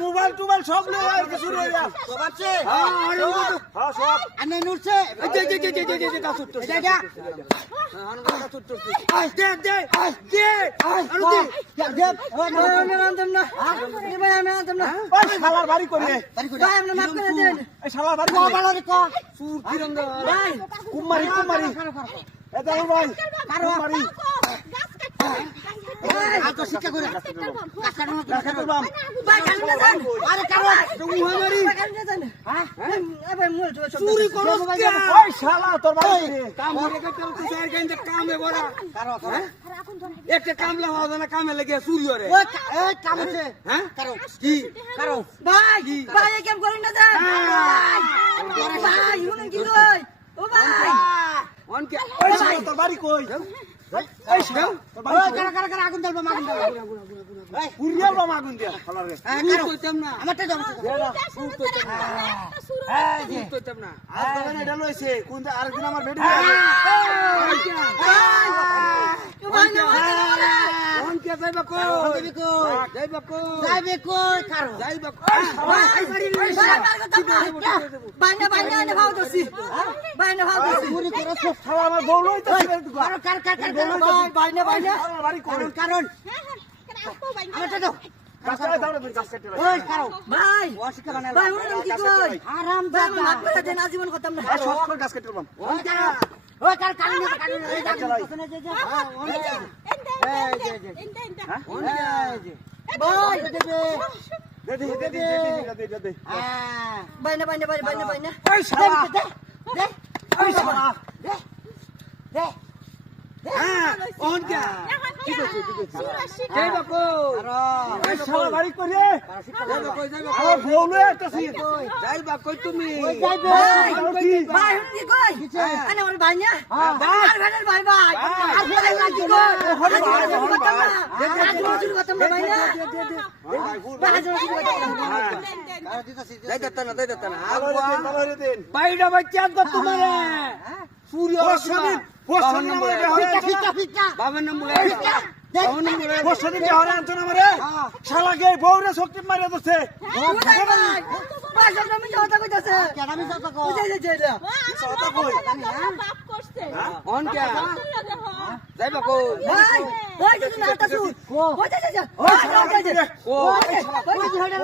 mobile টোবাইল সব বাড়ি করে কুমারী কুমারী ভাই কুমারী শিক্ষা করে একটা কামলা হওয়া না কামে লেগে চুরি করে কাম হচ্ছে কি কারো ভাই ভাই কেম করেন না ভাই কি কই ও ভাই অনকে ওই শালা তোর বাড়ি কই এই শালা তোর বাড়ি ওই কারা আগুন দেব আগুন দেব এই পুরিয়াল বাম আগুন দিয়া খালার রে আমি কইতাম না আমারটা দাও শুন কইতাম না এই যে কইতাম না আজ বাগানে এটা লইছে কোন আরেকদিন আমার বেডি অনকে যাইবা কই যাইবা কই কারো যাইবা কই বাইনা বাইনা ভাও দছি বাইনা ভাও দছি পুরি করে সব ছাড়া আমার বউ লইতাছে কার বাইনা বাইনা বাড়ি কোন কারণ আমারটা দাও গাছটা দাও না গাছ কেটে ওই কারো ভাই ওয়াশিকা বানালা ভাই ওরম কি কই আরাম দাদা মাত করে দেন আজীবন করতাম না সব করে গাছ কেটে দিলাম ওই কারো ওই কার কারণ এই চালাই ভাই দে বাইনা বাইনা বাইনা বাইনা ওই শালা দে ওই শালা দে দে হ্যাঁ কোন কে ঠিক আছে যাইবা কই আরে শালা বাড়ি করে যাইবা কই আমার বউলে একটা সি যাইবা কই তুমি ভাই কি কই আরে ওর ভাই না ভাই ভাই ভাই ভাই আর বলে লাগি কই হরে ভাই শুরু করতাম ভাই না ভাই দিতা না বাইডা বাচ্চা তো তোমারে সূর্য রশ্মি বসনি আমারে ফিকা ফিকা বাবার নাম বলে বাবার নাম বলে বসনি কে হরে আনছ না আমারে শালা গে বউরে শক্তি মারিয়া দছে ভাই সব নামে কথা কইতাছে কেন আমি কথা কই যাই কথা কই পাপ করছে অন কে যাইবা কই ভাই ওই যদি না আতা শুন ওই যা ওই শালা কে ওই হড়া